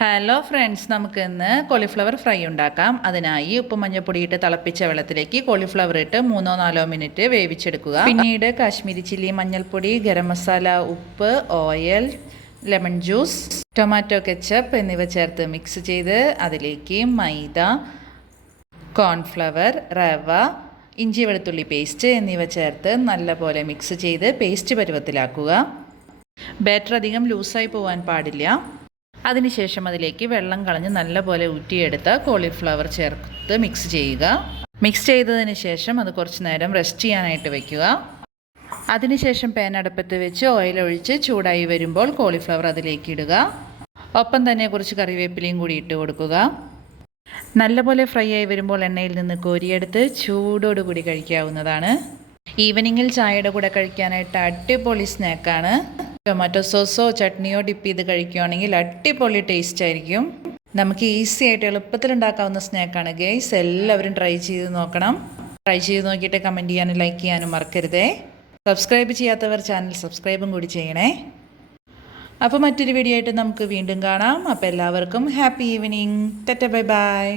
Hello friends, നമുക്ക് ഇന്ന് cauliflower fry ഉണ്ടാക്കാം. അതിനായി ഉപ്പും മഞ്ഞൾപ്പൊടി ഇട്ട് തിളപ്പിച്ച വെള്ളത്തിലേക്ക് കോളിഫ്ലവർ ഇട്ട് 3-4 മിനിറ്റ് വേവിച്ചെടുക്കുക. പിന്നീട് കാശ്മീരി ചില്ലി, മഞ്ഞൾപ്പൊടി, ഗരം മസാല, ഉപ്പ്, oil, lemon juice, tomato ketchup എന്നിവ ചേർത്ത് മിക്സ് ചെയ്ത് അതിലേക്ക് മൈദ, കോൺഫ്ലവർ, റവ, ഇഞ്ചി വെളുത്തുള്ളി പേസ്റ്റ് എന്നിവ ചേർത്ത് നല്ലപോലെ മിക്സ് ചെയ്ത് പേസ്റ്റ് പരുവത്തിലാക്കുക. ബാറ്റർ അധികം ലൂസായി പോകാൻ പാടില്ല. അതിനുശേഷം അതിലേക്ക് വെള്ളം കളഞ്ഞ് നല്ലപോലെ ഊറ്റിയെടുത്ത കോളിഫ്ലവർ ചേർത്ത് മിക്സ് ചെയ്യുക. മിക്സ് ചെയ്തതിന് ശേഷം അത് കുറച്ച് നേരം റെസ്റ്റ് ചെയ്യാനായിട്ട് വയ്ക്കുക. അതിനുശേഷം പാൻ അടുപ്പത്ത് വെച്ച് ഓയിൽ ഒഴിച്ച് ചൂടായി വരുമ്പോൾ കോളിഫ്ലവർ അതിലേക്ക് ഇടുക. ഒപ്പം തന്നെ കുറച്ച് കറിവേപ്പിലയും കൂടി ഇട്ട് കൊടുക്കുക. നല്ലപോലെ ഫ്രൈ ആയി വരുമ്പോൾ എണ്ണയിൽ നിന്ന് കോരിയെടുത്ത് ചൂടോടുകൂടി കഴിക്കാവുന്നതാണ്. ഈവനിങ്ങിൽ ചായയുടെ കൂടെ കഴിക്കാനായിട്ട് അടിപൊളി സ്നാക്കാണ്. ടൊമാറ്റോ സോസോ ചട്നിയോ ഡിപ്പ് ചെയ്ത് കഴിക്കുകയാണെങ്കിൽ അടിപൊളി ടേസ്റ്റ് ആയിരിക്കും. നമുക്ക് ഈസി ആയിട്ട് എളുപ്പത്തിൽ ഉണ്ടാക്കാവുന്ന സ്നാക്കാണ് ഗൈസ്. എല്ലാവരും ട്രൈ ചെയ്ത് നോക്കണം. ട്രൈ ചെയ്ത് നോക്കിയിട്ട് കമൻറ്റ് ചെയ്യാനും ലൈക്ക് ചെയ്യാനും മറക്കരുതേ. സബ്സ്ക്രൈബ് ചെയ്യാത്തവർ ചാനൽ സബ്സ്ക്രൈബും കൂടി ചെയ്യണേ. അപ്പോൾ മറ്റൊരു വീഡിയോ ആയിട്ട് നമുക്ക് വീണ്ടും കാണാം. അപ്പോൾ എല്ലാവർക്കും happy evening. Tata bye bye.